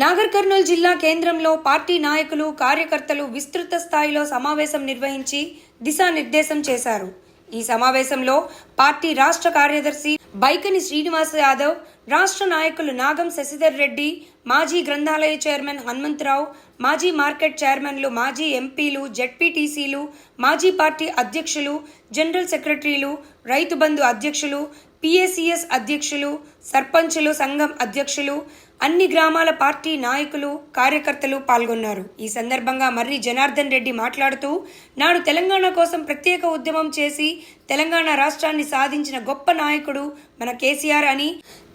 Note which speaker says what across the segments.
Speaker 1: నాగర్ కర్నూలు జిల్లా కేంద్రంలో పార్టీ నాయకులు కార్యకర్తలు విస్తృత స్థాయిలో సమావేశం నిర్వహించి దిశానిర్దేశం చేశారు. ఈ సమావేశంలో పార్టీ రాష్ట్ర కార్యదర్శి బైకని శ్రీనివాస్ యాదవ్ రాష్ట్ర నాయకులు నాగం శశిధర్ రెడ్డి మాజీ గ్రంథాలయ చైర్మన్ హనుమంతరావు మాజీ మార్కెట్ చైర్మన్లు మాజీ ఎంపీలు జెడ్పీటీసీలు మాజీ పార్టీ అధ్యక్షులు జనరల్ సెక్రటరీలు రైతు బంధు అధ్యక్షులు పిఎసిఎస్ అధ్యక్షులు సర్పంచులు సంఘం అధ్యక్షులు అన్ని గ్రామాల పార్టీ నాయకులు కార్యకర్తలు పాల్గొన్నారు. ఈ సందర్భంగా మర్రి జనార్దన్ రెడ్డి మాట్లాడుతూ నాడు తెలంగాణ కోసం ప్రత్యేక ఉద్యమం చేసి తెలంగాణ రాష్ట్రాన్ని సాధించిన గొప్ప నాయకుడు మన కేసీఆర్ అని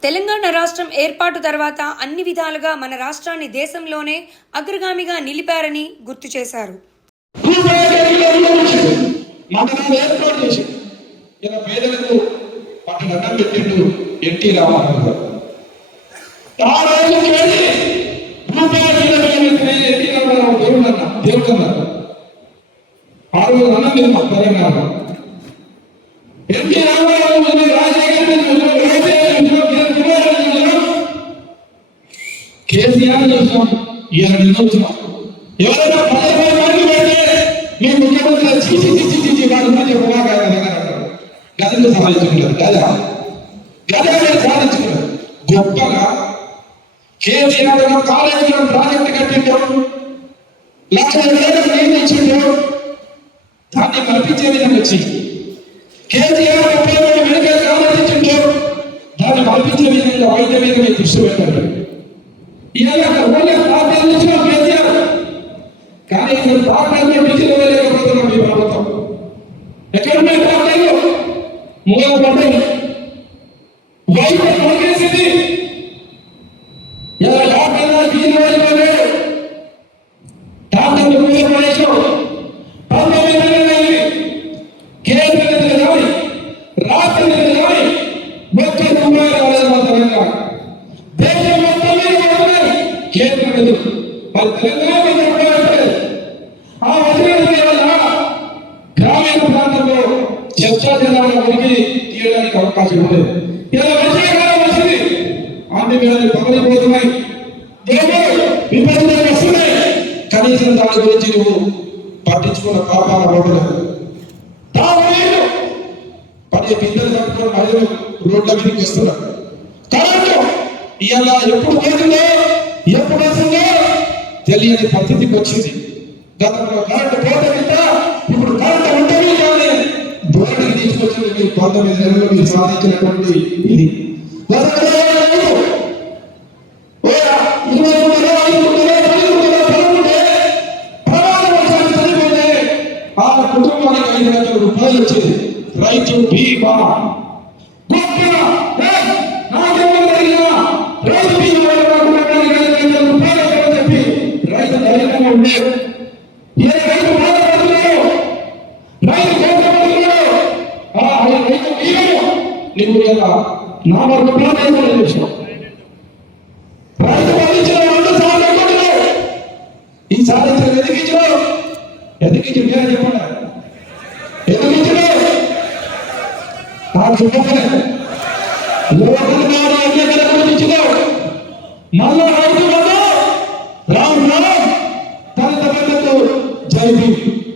Speaker 1: తెలంగాణ రాష్ట్రం ఏర్పాటు తర్వాత అన్ని విధాలుగా మన రాష్ట్రాన్ని దేశంలోనే అగ్రగామిగా నిలిపారని గుర్తు చేశారు.
Speaker 2: ఏర్పాటు ఇలా పేదలకు పట్టణ అన్నం పెట్టిండు ఎన్టీ రామారావు గారు ఆ రోజు ఎన్టీ రామారావు దేవుడు అన్న దేవుడు అన్నారు ఆ రోజు అన్నం లేదు మా తెలంగాణ ఎన్టీ రామారావు కేసీఆర్ చూసాం ఈయన ఎవరైనా పది పది మంది పెడితే మీ ముఖ్యమంత్రి చీచి చీచి చీచి వాడు మంచి పోగా గతంలో సాధించుకున్నారు కదా? గతంలో సాధించుకున్నారు గొప్పగా కేసీఆర్ కాలేజీలో ప్రాజెక్ట్ కట్టిండు లక్షల వేలకు నీళ్ళు ఇచ్చిండు దాన్ని కల్పించే విధంగా వచ్చి కేసీఆర్ ముప్పై మూడు మెడికల్ కాలేజ్ ఇచ్చిండు దాన్ని కల్పించే విధంగా వైద్య మీద మీరు దృష్టి పెట్టండి. ఇలా ఊళ్ళో ప్రాంతాల నుంచి మాకు కేసీఆర్. కానీ మూడవ పడ్డాయి వైపు కొనకేసింది ఇలా డాక్టర్లు విజయం వేయలేకపోయాడు డాక్టర్లు మూల పంతొమ్మిది కేంద్ర నిధులు రాష్ట్ర నిధులు కానీ ఒక్క రూపాయలు దేశం మొత్తం మీద ఉన్నాయి కేంద్ర నిధులు మరి తెలంగాణ ఆ గ్రామీణ ప్రాంతంలో చర్చా జనాల తీయడానికి అవకాశం ఉండేది ఇలా వర్షాకాలం వచ్చింది. అన్ని మీద పగలిపోతున్నాయి దేవుడు వస్తున్నాయి? కనీసం దాని గురించి నువ్వు పట్టించుకున్న పాపాల పడలేదు తాగునీరు పది బిందెలు కట్టుకొని మహిళలు రోడ్ల మీదకి వస్తున్నారు. కరెంటు ఎప్పుడు పోతుందో ఎప్పుడు వస్తుందో తెలియని పరిస్థితికి వచ్చింది. గతంలో కరెంటు పోతే పంతొమ్మిది ప్రమాద మీరు సాధించినటువంటి ఇది. కుటుంబానికి ఐదు లక్షల రూపాయలు వచ్చేది. రైతు బీమా. నువ్వు ఇలా నా వరకు ప్రాధాన్యత చేసావు రైతు పండించిన ఎదిగించు నేను చెప్పండి ఎదిగించడం నాకు చెప్పండి లోకల్ మళ్ళా